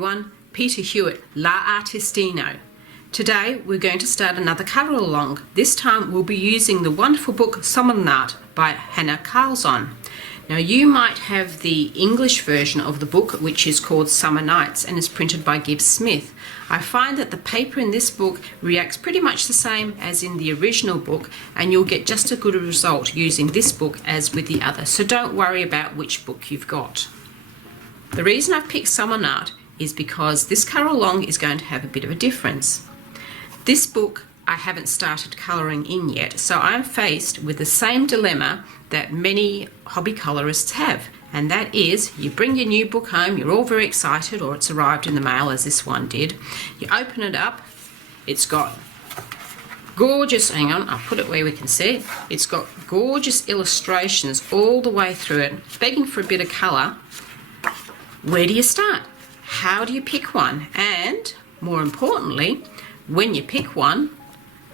everyone, Peter Hewitt, la-artistino. Today we're going to start another colour along. This time we'll be using the wonderful book Sommarnatt by Hanna Karlzon. Now you might have the English version of the book, which is called Summer Nights and is printed by Gibbs Smith. I find that the paper in this book reacts pretty much the same as in the original book, and you'll get just as good a result using this book as with the other, so don't worry about which book you've got. The reason I've picked Sommarnatt is because this colour along is going to have a bit of a difference. This book I haven't started colouring in yet, so I'm faced with the same dilemma that many hobby colourists have, and that is you bring your new book home, you're all very excited, or it's arrived in the mail as this one did. You open it up, it's got gorgeous, hang on, I'll put it where we can see it. It's got gorgeous illustrations all the way through it, begging for a bit of colour. Where do you start? How do you pick one? And more importantly, when you pick one,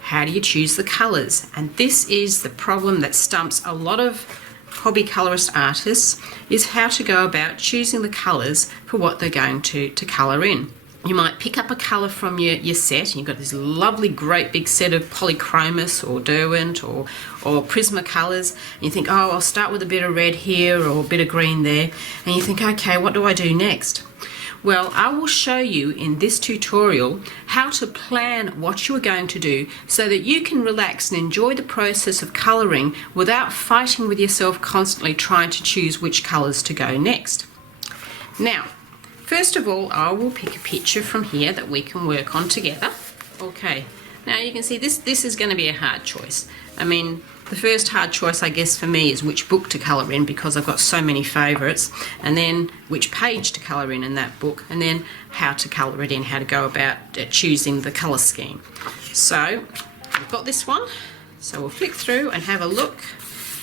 how do you choose the colours? And this is the problem that stumps a lot of hobby colourist artists, is how to go about choosing the colours for what they're going to colour in. You might pick up a colour from your set, and you've got this lovely great big set of Polychromas or Derwent or Prismacolors, and you think, oh, I'll start with a bit of red here or a bit of green there, and you think, okay, what do I do next? Well, I will show you in this tutorial how to plan what you are going to do so that you can relax and enjoy the process of colouring without fighting with yourself constantly trying to choose which colours to go next. Now, first of all, I will pick a picture from here that we can work on together. Okay, now you can see this is going to be a hard choice. I mean, the first hard choice, I guess, for me is which book to colour in, because I've got so many favourites, and then which page to colour in that book, and then how to colour it in, how to go about choosing the colour scheme. So we've got this one, so we'll flick through and have a look.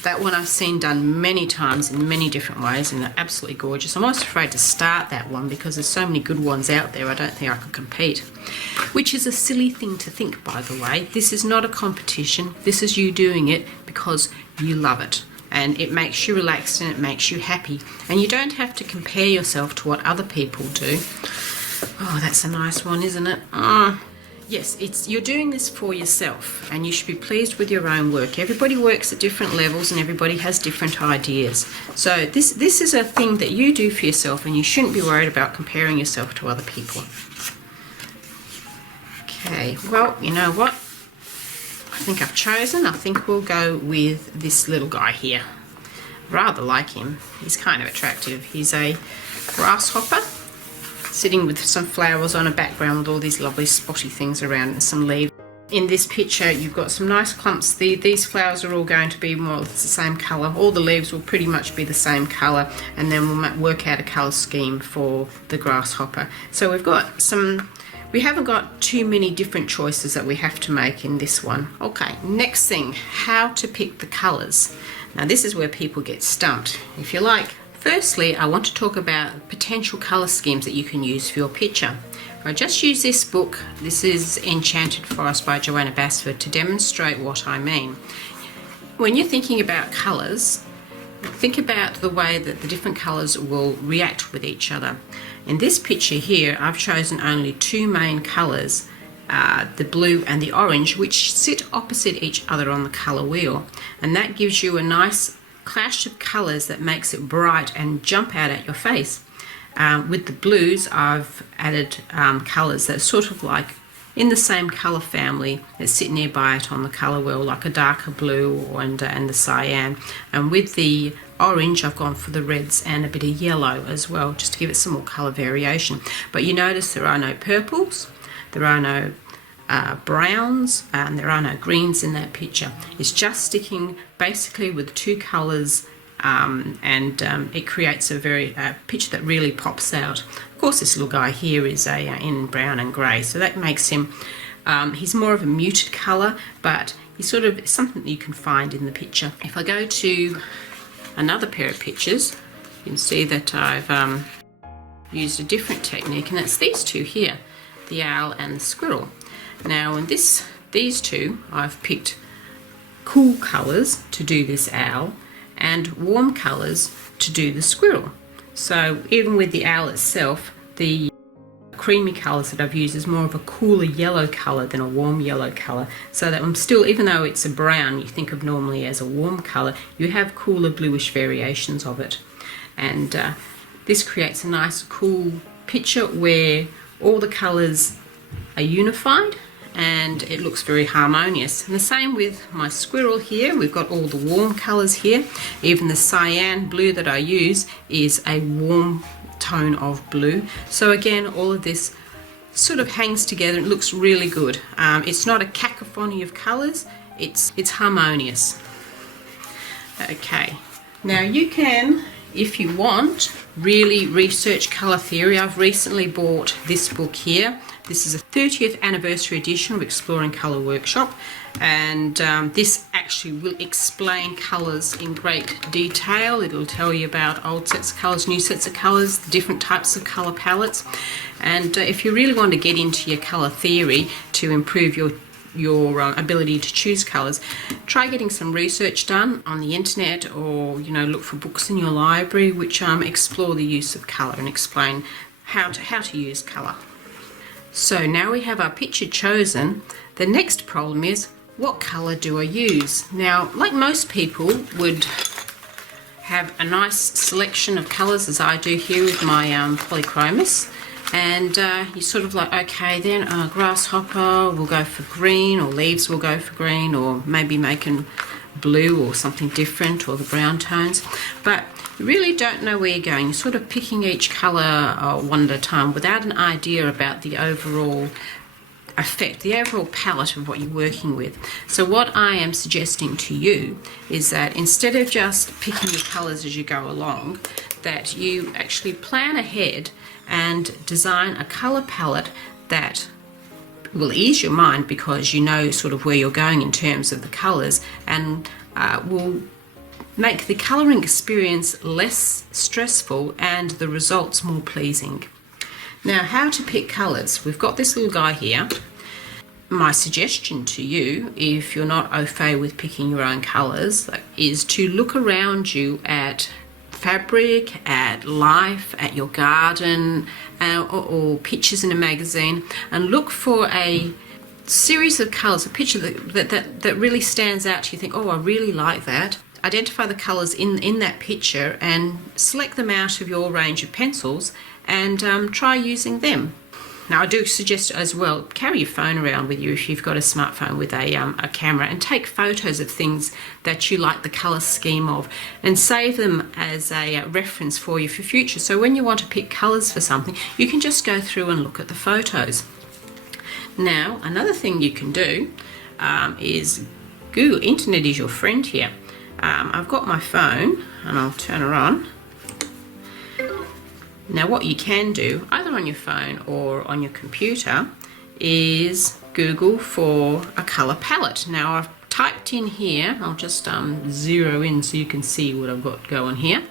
That one I've seen done many times in many different ways, and they're absolutely gorgeous. I'm almost afraid to start that one because there's so many good ones out there, I don't think I could compete. Which is a silly thing to think, by the way. This is not a competition. This is you doing it because you love it. And it makes you relaxed and it makes you happy. And you don't have to compare yourself to what other people do. Oh, that's a nice one, isn't it? Yes, you're doing this for yourself, and you should be pleased with your own work. Everybody works at different levels and everybody has different ideas. So this is a thing that you do for yourself, and you shouldn't be worried about comparing yourself to other people. Okay, well, you know what? I think we'll go with this little guy here. Rather like him. He's kind of attractive. He's a grasshopper, sitting with some flowers on a background with all these lovely spotty things around and some leaves. In this picture you've got some nice clumps. These flowers are all going to be more or less the same colour. All the leaves will pretty much be the same colour, and then we'll work out a colour scheme for the grasshopper. So we haven't got too many different choices that we have to make in this one. Okay, next thing, how to pick the colours. Now this is where people get stumped, if you like. Firstly, I want to talk about potential colour schemes that you can use for your picture. I just use this book, this is Enchanted Forest by Joanna Basford, to demonstrate what I mean. When you're thinking about colours, think about the way that the different colours will react with each other. In this picture here, I've chosen only two main colours, the blue and the orange, which sit opposite each other on the colour wheel, and that gives you a nice clash of colours that makes it bright and jump out at your face. With the blues, I've added colours that are sort of like in the same colour family that sit nearby it on the colour wheel, like a darker blue and the cyan. And with the orange, I've gone for the reds and a bit of yellow as well, just to give it some more colour variation. But you notice there are no purples, there are no browns, and there are no greens in that picture. It's just sticking basically with two colours, and it creates a picture that really pops out. Of course, this little guy here is in brown and grey, so that makes him, he's more of a muted colour, but he's sort of something that you can find in the picture. If I go to another pair of pictures, you can see that I've used a different technique, and that's these two here, the owl and the squirrel. Now in these two, I've picked cool colours to do this owl and warm colours to do the squirrel. So even with the owl itself, the creamy colours that I've used is more of a cooler yellow colour than a warm yellow colour, so that I'm still, even though it's a brown you think of normally as a warm colour, you have cooler bluish variations of it. And this creates a nice cool picture where all the colours are unified and it looks very harmonious. And the same with my squirrel here. We've got all the warm colours here. Even the cyan blue that I use is a warm tone of blue. So again, all of this sort of hangs together. It looks really good. It's not a cacophony of colours. It's harmonious. Okay, now you can, if you want, really research colour theory. I've recently bought this book here. This is a 30th anniversary edition of Exploring Colour Workshop, and this actually will explain colours in great detail. It'll tell you about old sets of colours, new sets of colours, different types of colour palettes. And if you really want to get into your colour theory to improve your ability to choose colours, try getting some research done on the internet, or look for books in your library which explore the use of colour and explain how to use colour. So now we have our picture chosen. The next problem is, what colour do I use? Now, like most people would have a nice selection of colours, as I do here with my Polychromas, and you're sort of like, okay, then grasshopper will go for green, or leaves will go for green, or maybe making blue or something different, or the brown tones. But you really don't know where you're going. You're sort of picking each colour one at a time without an idea about the overall effect, the overall palette of what you're working with. So what I am suggesting to you is that instead of just picking your colours as you go along, that you actually plan ahead and design a colour palette that will ease your mind, because you know sort of where you're going in terms of the colours, and will make the colouring experience less stressful and the results more pleasing. Now, how to pick colours. We've got this little guy here. My suggestion to you, if you're not au fait with picking your own colours, is to look around you at fabric, at life, at your garden, or pictures in a magazine, and look for a series of colours, a picture that really stands out to you. Think, oh, I really like that. Identify the colours in that picture and select them out of your range of pencils and try using them. Now, I do suggest as well, carry your phone around with you if you've got a smartphone with a camera, and take photos of things that you like the colour scheme of, and save them as a reference for you for future. So when you want to pick colours for something, you can just go through and look at the photos. Now, another thing you can do is Google. Internet is your friend here. I've got my phone and I'll turn her on. Now, what you can do, either on your phone or on your computer, is Google for a colour palette. Now, I've typed in here, I'll just zero in so you can see what I've got going here,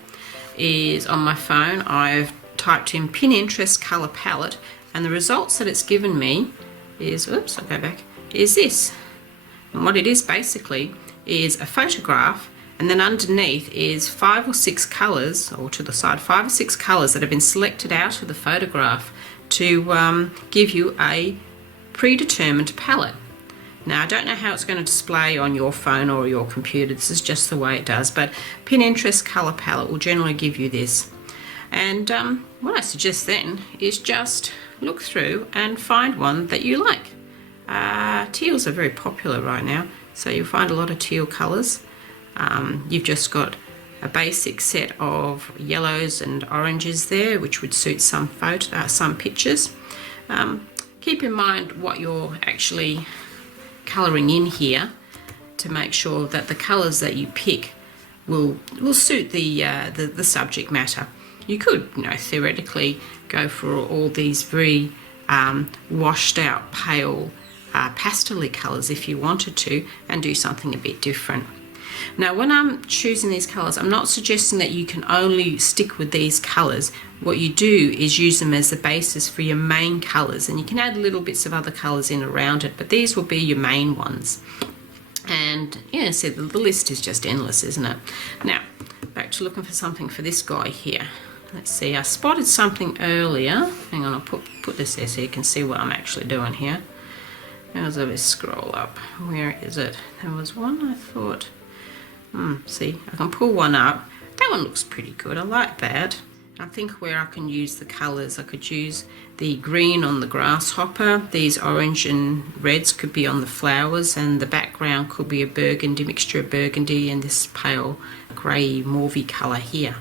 is on my phone I've typed in Pinterest colour palette, and the results that it's given me is, oops, I'll go back, is this. And what it is basically is a photograph, and then underneath is 5 or 6 colours, or to the side, 5 or 6 colours that have been selected out of the photograph to give you a predetermined palette. Now, I don't know how it's going to display on your phone or your computer. This is just the way it does, but Pinterest colour palette will generally give you this. And what I suggest then is just look through and find one that you like. Teals are very popular right now, so you'll find a lot of teal colours. You've just got a basic set of yellows and oranges there, which would suit some pictures. Keep in mind what you're actually colouring in here to make sure that the colours that you pick will suit the subject matter. You could, theoretically go for all these very washed out, pale, pastel-y colours if you wanted to, and do something a bit different. Now, when I'm choosing these colours, I'm not suggesting that you can only stick with these colours. What you do is use them as the basis for your main colours, and you can add little bits of other colours in around it, but these will be your main ones. And yeah, so the list is just endless, isn't it? Now, back to looking for something for this guy here. let's see, I spotted something earlier. Hang on, I'll put this there so you can see what I'm actually doing here. As I scroll up, where is it? There was one I thought, see, I can pull one up. That one looks pretty good, I like that. I think where I can use the colours, I could use the green on the grasshopper, these orange and reds could be on the flowers, and the background could be a burgundy, mixture of burgundy and this pale grey mauvey colour here.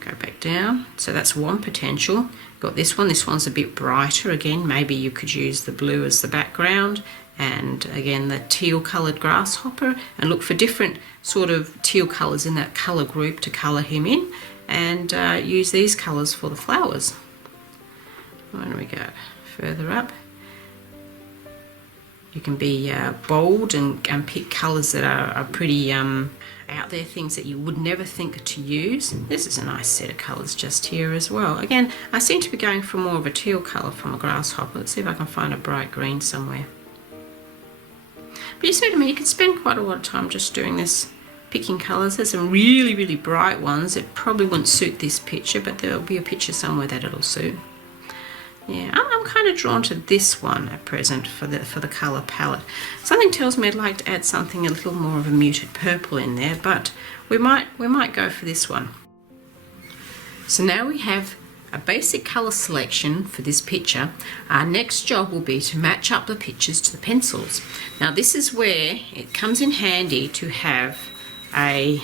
Go back down, so that's one potential. Got this one's a bit brighter again, maybe you could use the blue as the background, and again the teal coloured grasshopper, and look for different sort of teal colours in that colour group to colour him in, and use these colours for the flowers. Where do we go? Further up. You can be bold and pick colours that are pretty out there, things that you would never think to use. This is a nice set of colours just here as well. Again, I seem to be going for more of a teal colour from a grasshopper. Let's see if I can find a bright green somewhere. But you see what I mean, you can spend quite a lot of time just doing this, picking colours. There's some really, really bright ones that probably wouldn't suit this picture, but there'll be a picture somewhere that it'll suit. Yeah, I'm kind of drawn to this one at present for the colour palette. Something tells me I'd like to add something a little more of a muted purple in there, but we might go for this one. So now we have a basic colour selection for this picture. Our next job will be to match up the pictures to the pencils. Now this is where it comes in handy to have a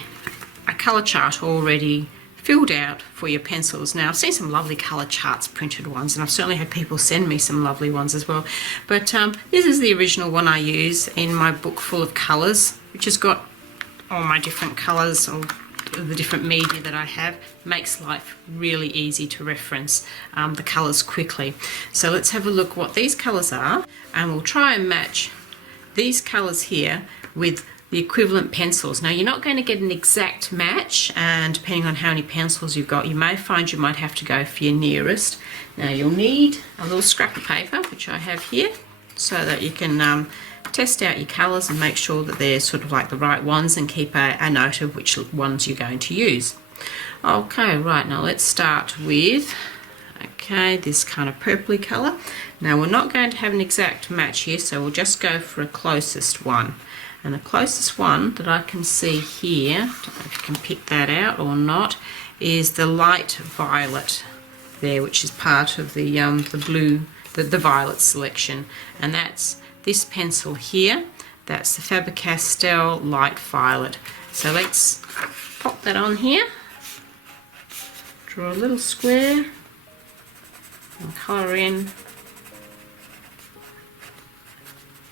colour chart already filled out for your pencils. Now I've seen some lovely colour charts, printed ones, and I've certainly had people send me some lovely ones as well, but this is the original one I use in my book full of colours, which has got all my different colours, or the different media that I have. Makes life really easy to reference the colours quickly. So let's have a look what these colours are, and we'll try and match these colours here with the equivalent pencils. Now you're not going to get an exact match, and depending on how many pencils you've got, you may find you might have to go for your nearest. Now you'll need a little scrap of paper, which I have here, so that you can test out your colours and make sure that they're sort of like the right ones, and keep a note of which ones you're going to use. Okay, right, now let's start with this kind of purpley colour. Now we're not going to have an exact match here, so we'll just go for a closest one. And the closest one that I can see here, I don't know if you can pick that out or not, is the light violet there, which is part of the blue, the violet selection. And that's this pencil here. That's the Faber Castell light violet. So let's pop that on here. Draw a little square and colour in.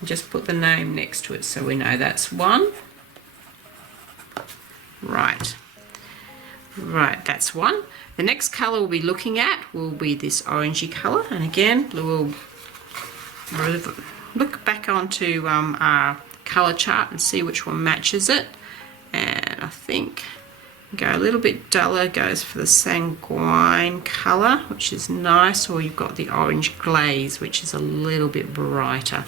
Just put the name next to it so we know that's one. Right, that's one. The next colour we'll be looking at will be this orangey colour, and again we'll look back onto our colour chart and see which one matches it. And I think go a little bit duller, goes for the sanguine colour, which is nice, or you've got the orange glaze, which is a little bit brighter.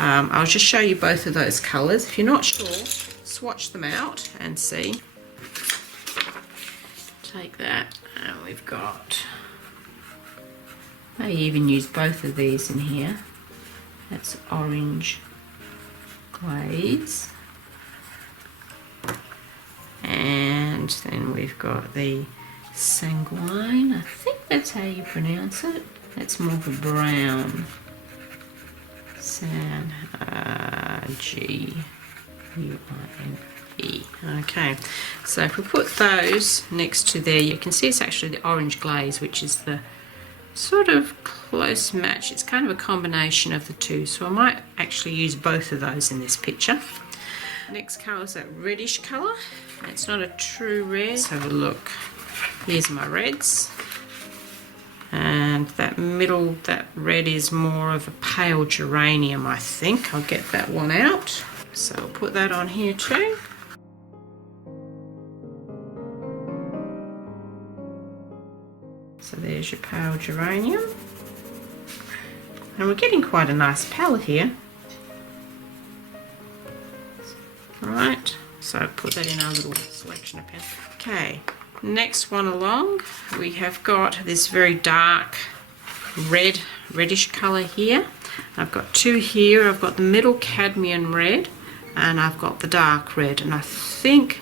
I'll just show you both of those colours. If you're not sure, swatch them out and see. Take that, and we've got, I even use both of these in here. That's orange glaze. And then we've got the sanguine, I think that's how you pronounce it. That's more of a brown. G-U-I-N-E. Okay, so if we put those next to there, you can see it's actually the orange glaze, which is the sort of close match. It's kind of a combination of the two, so I might actually use both of those in this picture. Next colour is that reddish colour. It's not a true red. Let's have a look. Here's my reds. And that middle, that red is more of a pale geranium, I think. I'll get that one out. So I'll put that on here too. So there's your pale geranium. And we're getting quite a nice palette here. Right, so put that in our little selection of pens. Okay, Next one along, we have got this very dark reddish colour here. I've got two here. I've got the middle cadmium red and I've got the dark red, and I think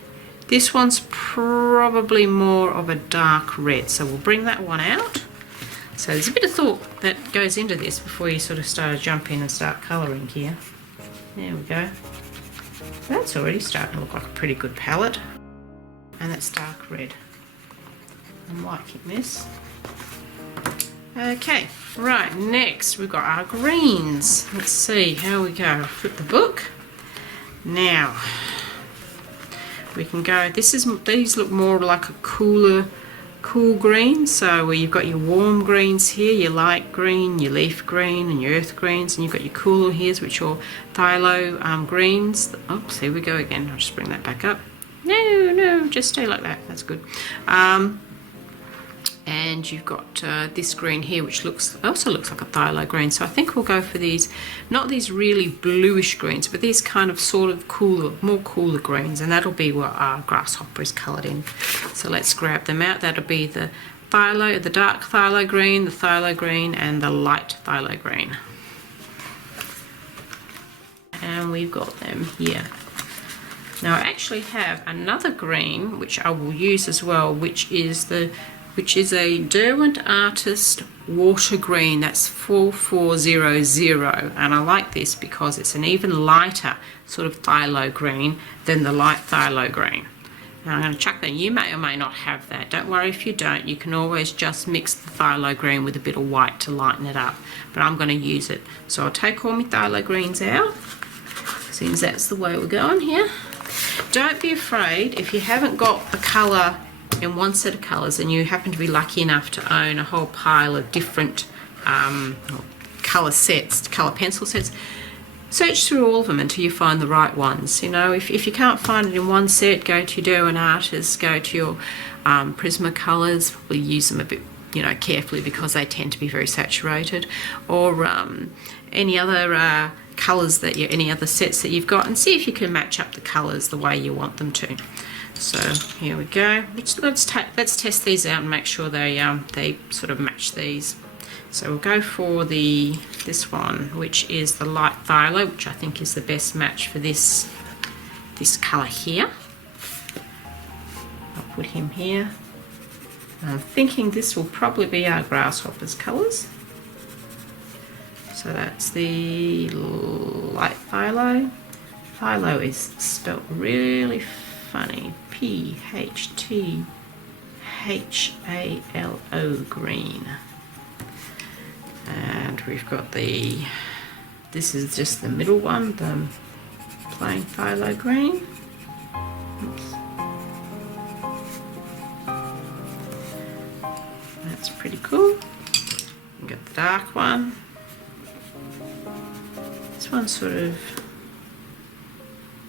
this one's probably more of a dark red, so we'll bring that one out. So there's a bit of thought that goes into this before you sort of start to jump in and start colouring here. There we go. That's already starting to look like a pretty good palette. And that's dark red. I'm liking this. Okay, right, next we've got our greens. Let's see how we go. Flip the book. Now, we can go, these look more like a cool green. So where you've got your warm greens here, your light green, your leaf green and your earth greens, and you've got your cooler here's which are phthalo greens. Oops, here we go again. I'll just bring that back up. No, just stay like that. That's good. And you've got this green here, which also looks like a phthalo green. So I think we'll go for these, not these really bluish greens, but these kind of sort of more cooler greens, and that'll be what our grasshopper is coloured in. So let's grab them out. That'll be the dark phthalo green, the phthalo green, and the light phthalo green. And we've got them here. Now I actually have another green which I will use as well, which is a Derwent Artist water green. That's 4400, and I like this because it's an even lighter sort of phthalo green than the light phthalo green. Now I'm going to chuck that. You may or may not have that. Don't worry if you don't. You can always just mix the phthalo green with a bit of white to lighten it up, but I'm going to use it. So I'll take all my phthalo greens out, since that's the way we're going here. Don't be afraid if you haven't got the colour in one set of colours and you happen to be lucky enough to own a whole pile of different colour pencil sets. Search through all of them until you find the right ones. You know, if you can't find it in one set, go to your Derwent Artist, go to your Prismacolors. We'll use them a bit, carefully because they tend to be very saturated, or any other colours any other sets that you've got, and see if you can match up the colours the way you want them to. So here we go. Let's test these out and make sure they sort of match these. So we'll go for this one, which is the light phthalo, which I think is the best match for this colour here. I'll put him here. I'm thinking this will probably be our grasshopper's colours. So that's the light phthalo. Phthalo is spelt really funny. P-H-T-H-A-L-O green. And we've got this is just the middle one, the plain phthalo green. Oops. That's pretty cool. We've got the dark one. This one's sort of,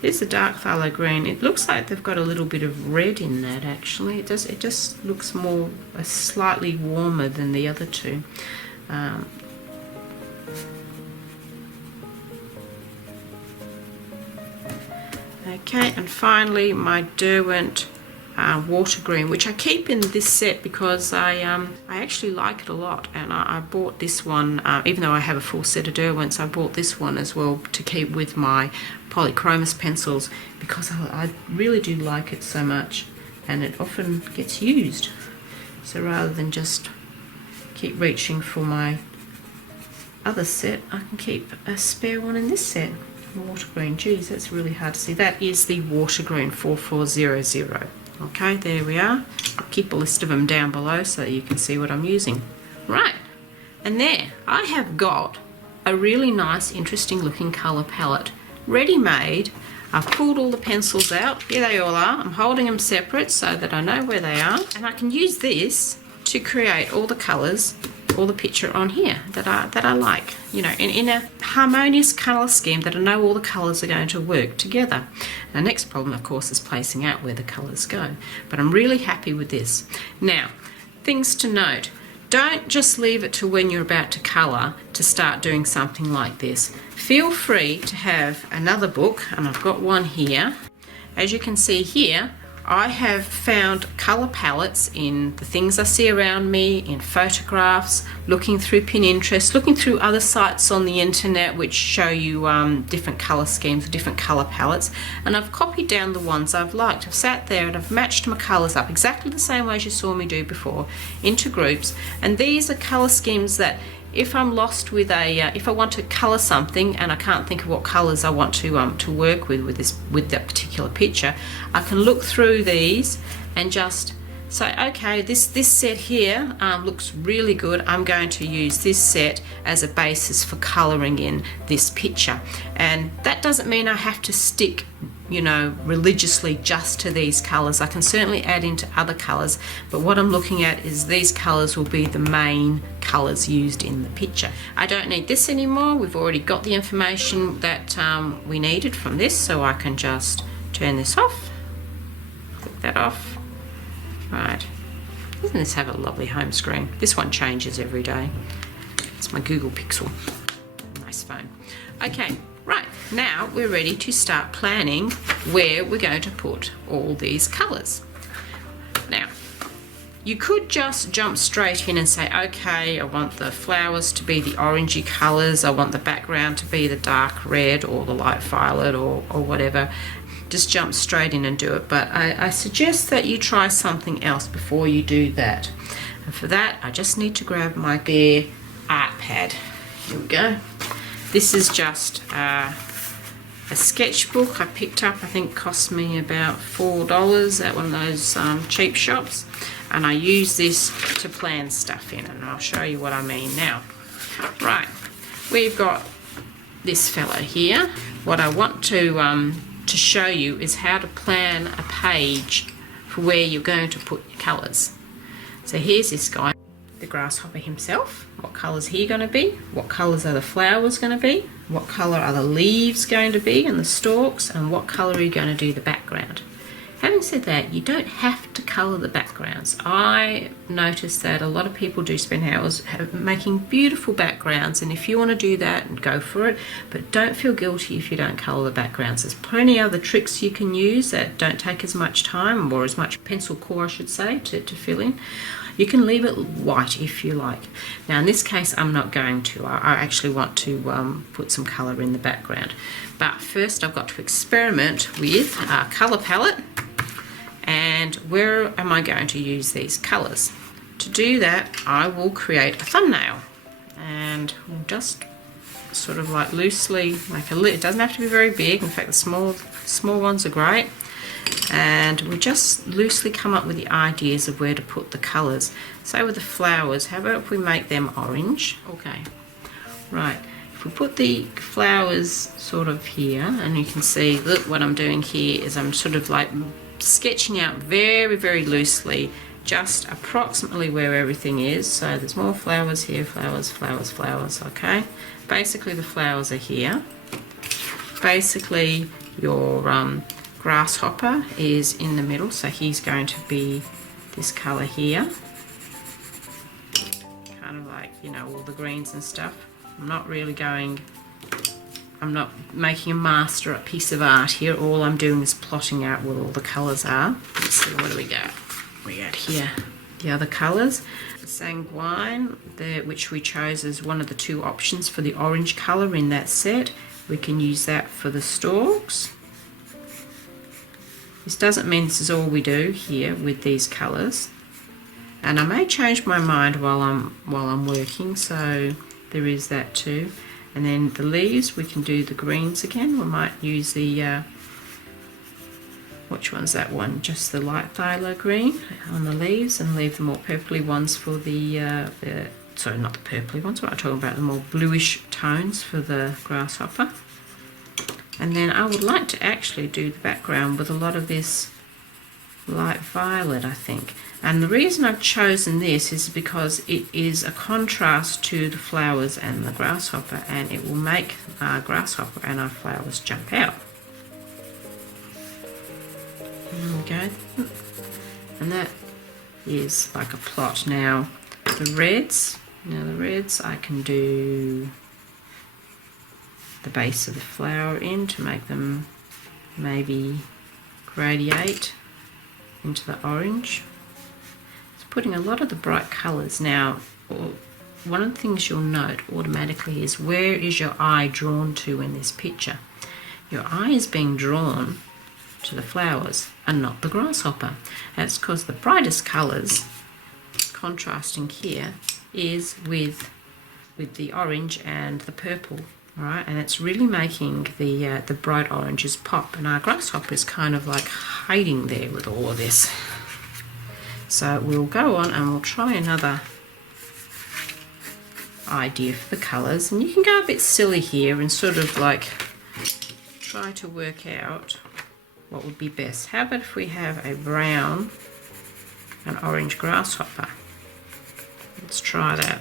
there's the dark phthalo green. It looks like they've got a little bit of red in that actually. It just looks more, slightly warmer than the other two. Okay, and finally my Derwent water green, which I keep in this set because I actually like it a lot, and I bought this one, even though I have a full set of Derwents, I bought this one as well to keep with my Polychromas pencils because I really do like it so much, and it often gets used. So rather than just keep reaching for my other set, I can keep a spare one in this set. Water green, geez, that's really hard to see. That is the water green 4400. Okay, there we are. I'll keep a list of them down below so that you can see what I'm using. Right, and there I have got a really nice, interesting looking colour palette ready made. I've pulled all the pencils out. Here they all are. I'm holding them separate so that I know where they are, and I can use this to create all the colours, all the picture on here that I like, in a harmonious colour scheme that I know all the colours are going to work together. The next problem, of course, is placing out where the colours go, but I'm really happy with this. Now, things to note. Don't just leave it to when you're about to colour to start doing something like this. Feel free to have another book, and I've got one here. As you can see here, I have found colour palettes in the things I see around me, in photographs, looking through Pinterest, looking through other sites on the internet which show you different colour schemes, different colour palettes, and I've copied down the ones I've liked. I've sat there and I've matched my colours up exactly the same way as you saw me do before, into groups, and these are colour schemes that if I'm lost with if I want to colour something and I can't think of what colours I want to work with that particular picture, I can look through these and just say, okay, this set here looks really good. I'm going to use this set as a basis for colouring in this picture. And that doesn't mean I have to stick, you know, religiously just to these colours. I can certainly add into other colours, but what I'm looking at is these colours will be the main colours used in the picture. I don't need this anymore. We've already got the information that we needed from this, so I can just turn this off, click that off. Right, doesn't this have a lovely home screen? This one changes every day. It's my Google Pixel. Nice phone. Okay, right, now we're ready to start planning where we're going to put all these colours. Now, you could just jump straight in and say, okay, I want the flowers to be the orangey colours, I want the background to be the dark red or the light violet or whatever. Just jump straight in and do it, but I suggest that you try something else before you do that. And for that, I just need to grab my bare art pad. Here we go. This is just a sketchbook I picked up. I think it cost me about $4 at one of those cheap shops, and I use this to plan stuff in, and I'll show you what I mean now. Right, we've got this fellow here. What I want to show you is how to plan a page for where you're going to put your colours. So here's this guy, the grasshopper himself. What colour is he going to be? What colours are the flowers going to be? What colour are the leaves going to be and the stalks? And what colour are you going to do the background? Having said that, you don't have to colour the backgrounds. I noticed that a lot of people do spend hours making beautiful backgrounds, and if you want to do that, go for it, but don't feel guilty if you don't colour the backgrounds. There's plenty other tricks you can use that don't take as much time, or as much pencil core I should say, to fill in. You can leave it white if you like. Now in this case I'm not going to. I actually want to put some colour in the background. But first I've got to experiment with a colour palette, and where am I going to use these colours? To do that I will create a thumbnail, and we'll just sort of like loosely make a it doesn't have to be very big, in fact the small ones are great. And we just loosely come up with the ideas of where to put the colours. So with the flowers, how about if we make them orange? Okay, right, if we put the flowers sort of here, and you can see, look, what I'm doing here is I'm sort of like sketching out very, very loosely just approximately where everything is. So there's more flowers here, flowers, flowers, flowers, okay? Basically the flowers are here. Basically your grasshopper is in the middle, so he's going to be this colour here, kind of like, you know, all the greens and stuff. I'm not making a master a piece of art here. All I'm doing is plotting out what all the colours are. Let's see, what do we got? We got here the other colours. Sanguine, which we chose as one of the two options for the orange colour in that set. We can use that for the stalks. This doesn't mean this is all we do here with these colours, and I may change my mind while I'm working, so there is that too. And then the leaves, we can do the greens again. We might use the which one's that one? Just the light phthalo green on the leaves, and leave the more purpley ones for the sorry, not the purpley ones, what I'm talking about, the more bluish tones for the grasshopper. And then I would like to actually do the background with a lot of this light violet, I think. And the reason I've chosen this is because it is a contrast to the flowers and the grasshopper, and it will make our grasshopper and our flowers jump out. There we go. And that is like a plot. Now the reds, I can do the base of the flower in to make them maybe gradiate into the orange. It's putting a lot of the bright colours. Now, one of the things you'll note automatically is where is your eye drawn to in this picture? Your eye is being drawn to the flowers and not the grasshopper. That's because the brightest colours contrasting here is with the orange and the purple, right? And it's really making the bright oranges pop, and our grasshopper is kind of like hiding there with all of this. So we'll go on and we'll try another idea for the colours, and you can go a bit silly here and sort of like try to work out what would be best. How about if we have a brown and orange grasshopper? Let's try that.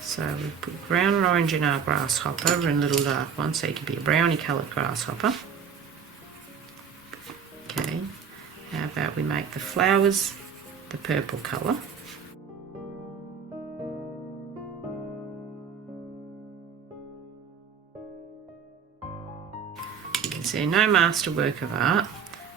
So we put brown and orange in our grasshopper and little dark one, so it can be a brownie coloured grasshopper. Okay, how about we make the flowers the purple colour? You can see no masterwork of art.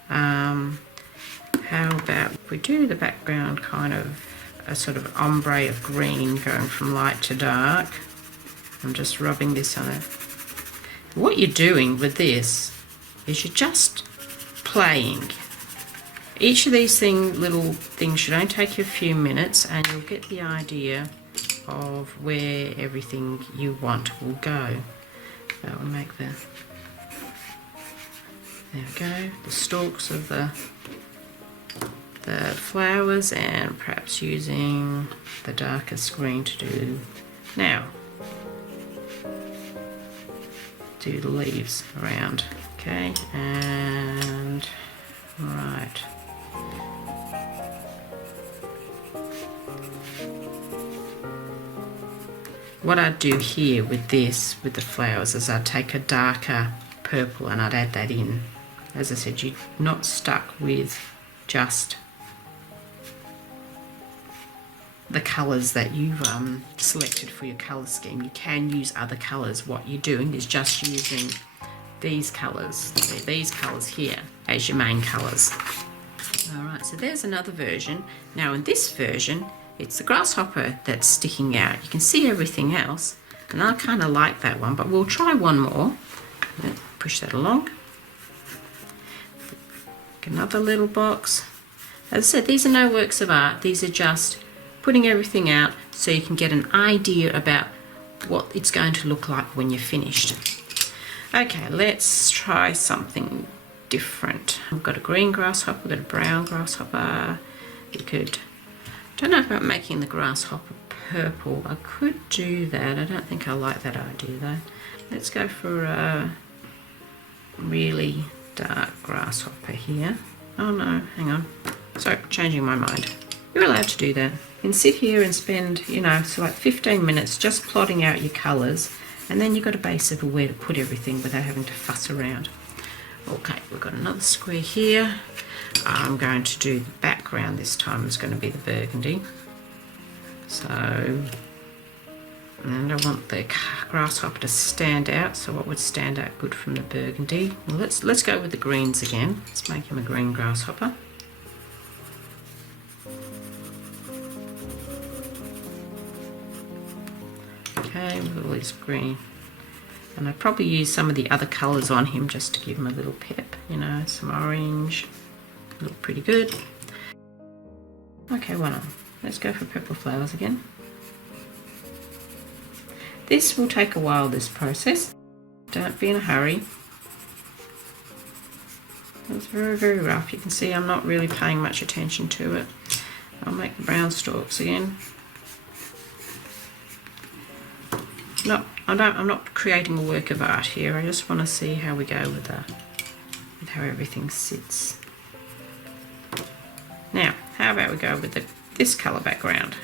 How about if we do the background kind of a sort of ombre of green going from light to dark. I'm just rubbing this on it. What you're doing with this is you're just playing. Each of these little things should only take you a few minutes, and you'll get the idea of where everything you want will go. So we'll make there we go, the stalks of the flowers, and perhaps using the darkest green to do now. Do the leaves around, okay, and right. What I'd do here with this, with the flowers, is I'd take a darker purple and I'd add that in. As I said, you're not stuck with just the colours that you've selected for your colour scheme. You can use other colours. What you're doing is just using these colours here as your main colours. Alright, so there's another version. Now in this version, it's the grasshopper that's sticking out. You can see everything else, and I kind of like that one, but we'll try one more. Push that along. Another little box. As I said, these are no works of art. These are just putting everything out so you can get an idea about what it's going to look like when you're finished. Okay, let's try something different. I've got a green grasshopper, we've got a brown grasshopper. You could, don't know about making the grasshopper purple. I could do that. I don't think I like that idea though. Let's go for a really dark grasshopper here. Oh no, hang on. Sorry, changing my mind. You're allowed to do that. You can sit here and spend, you know, so like 15 minutes just plotting out your colours, and then you've got a base of where to put everything without having to fuss around. Okay, we've got another square here. I'm going to do the background this time. It's going to be the burgundy. So, and I want the grasshopper to stand out. So what would stand out good from the burgundy? Well, let's go with the greens again. Let's make him a green grasshopper. Okay, with all this green. And I'd probably use some of the other colours on him just to give him a little pep, you know, some orange. Look pretty good. Okay, one on. Let's go for purple flowers again. This will take a while, this process. Don't be in a hurry. It's very, very rough. You can see I'm not really paying much attention to it. I'll make the brown stalks again. I'm not creating a work of art here. I just want to see how we go with how everything sits. Now, how about we go with this colour background?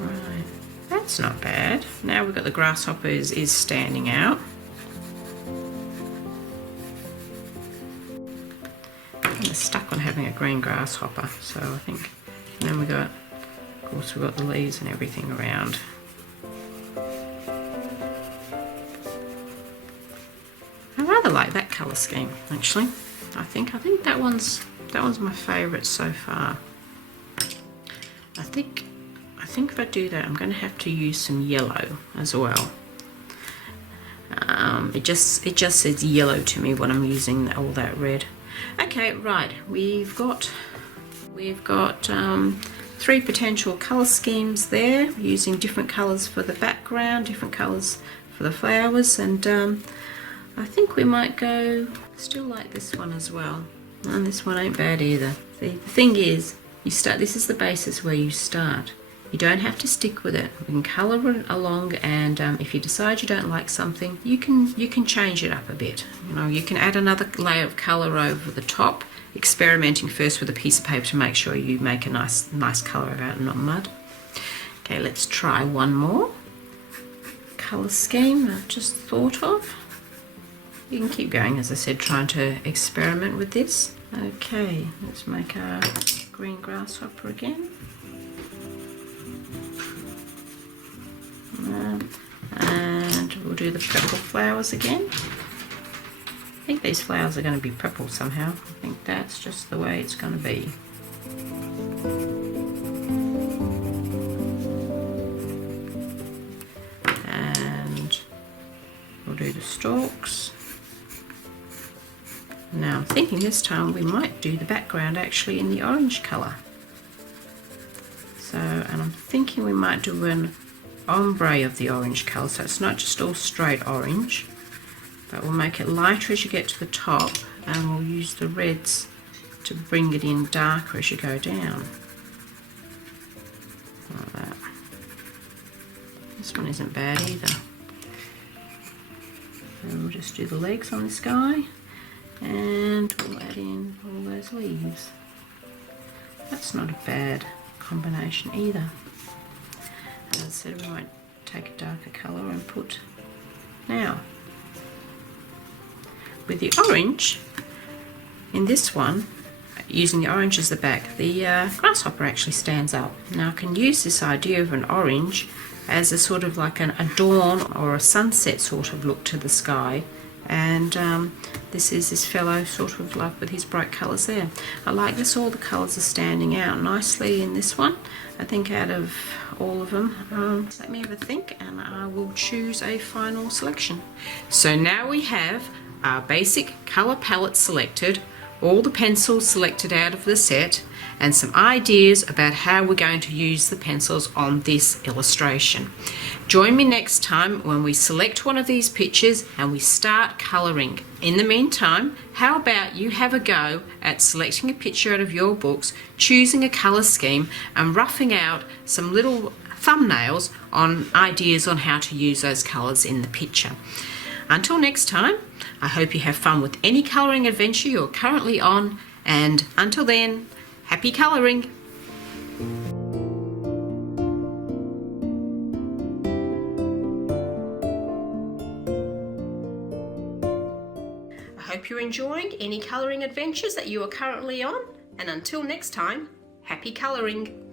Right, that's not bad. Now we've got the grasshopper is standing out. I'm stuck on having a green grasshopper, so I think, and then of course we've got the leaves and everything around. colour scheme actually. I think that one's my favourite so far. I think if I do that, I'm going to have to use some yellow as well. It just says yellow to me when I'm using all that red. Okay, right. We've got 3 potential colour schemes there, using different colours for the background, different colours for the flowers, and I think we might go. Still like this one as well, and this one ain't bad either. See, the thing is, you start. This is the basis where you start. You don't have to stick with it. You can colour it along, and if you decide you don't like something, you can change it up a bit. You know, you can add another layer of colour over the top, experimenting first with a piece of paper to make sure you make a nice colour out and not mud. Okay, let's try one more colour scheme I've just thought of. You can keep going, as I said, trying to experiment with this. Okay, let's make a green grasshopper again. And we'll do the purple flowers again. I think these flowers are going to be purple somehow. I think that's just the way it's going to be. And we'll do the stalks. Now I'm thinking this time we might do the background actually in the orange colour. So, and I'm thinking we might do an ombre of the orange colour, so it's not just all straight orange, but we'll make it lighter as you get to the top, and we'll use the reds to bring it in darker as you go down. Like that. This one isn't bad either. And we'll just do the legs on this guy, and we'll add in all those leaves. That's not a bad combination either. As I said, we might take a darker colour and put. Now, with the orange, in this one, using the orange as the back, the grasshopper actually stands up. Now I can use this idea of an orange as a sort of like a dawn or a sunset sort of look to the sky, and this is this fellow sort of like with his bright colours there. I like this, all the colours are standing out nicely in this one. I think out of all of them, let me have a think and I will choose a final selection. So now we have our basic colour palette selected, all the pencils selected out of the set, and some ideas about how we're going to use the pencils on this illustration. Join me next time when we select one of these pictures and we start colouring. In the meantime, how about you have a go at selecting a picture out of your books, choosing a colour scheme and roughing out some little thumbnails on ideas on how to use those colours in the picture. Until next time, I hope you have fun with any colouring adventure you're currently on, and until then, happy colouring! I hope you're enjoying any colouring adventures that you are currently on, and until next time, happy colouring!